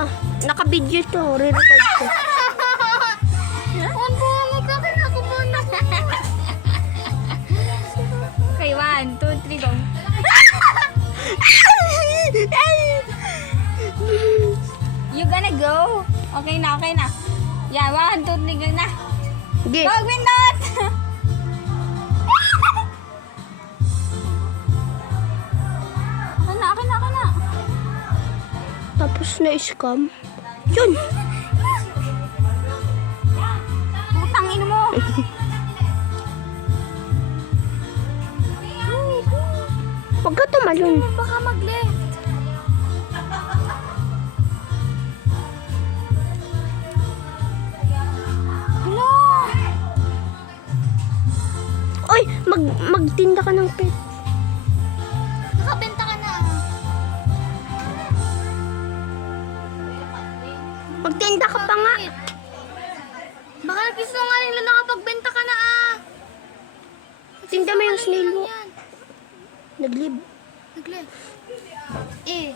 Ah, naka-video to. Re-record ko. Ako muna. Okay, 1, 2, 3, go. You gonna go? Okay na, okay na. Yeah, 1, 2, 3, go na. Sige. Go, Gwendot! Okay na. Tapos na-scam. Yun. Putang ino mo. Huwag ka tumalon. Baka mag-left. Hello? Oy, magtinda ka ng pet. Nakabenta ka na. Magtinda ka pa nga. Baka nagsisungaling lang nakapagbenta ka na Tinda mo yung snail mo. Yan. Nag-live. Nag-left. Eh.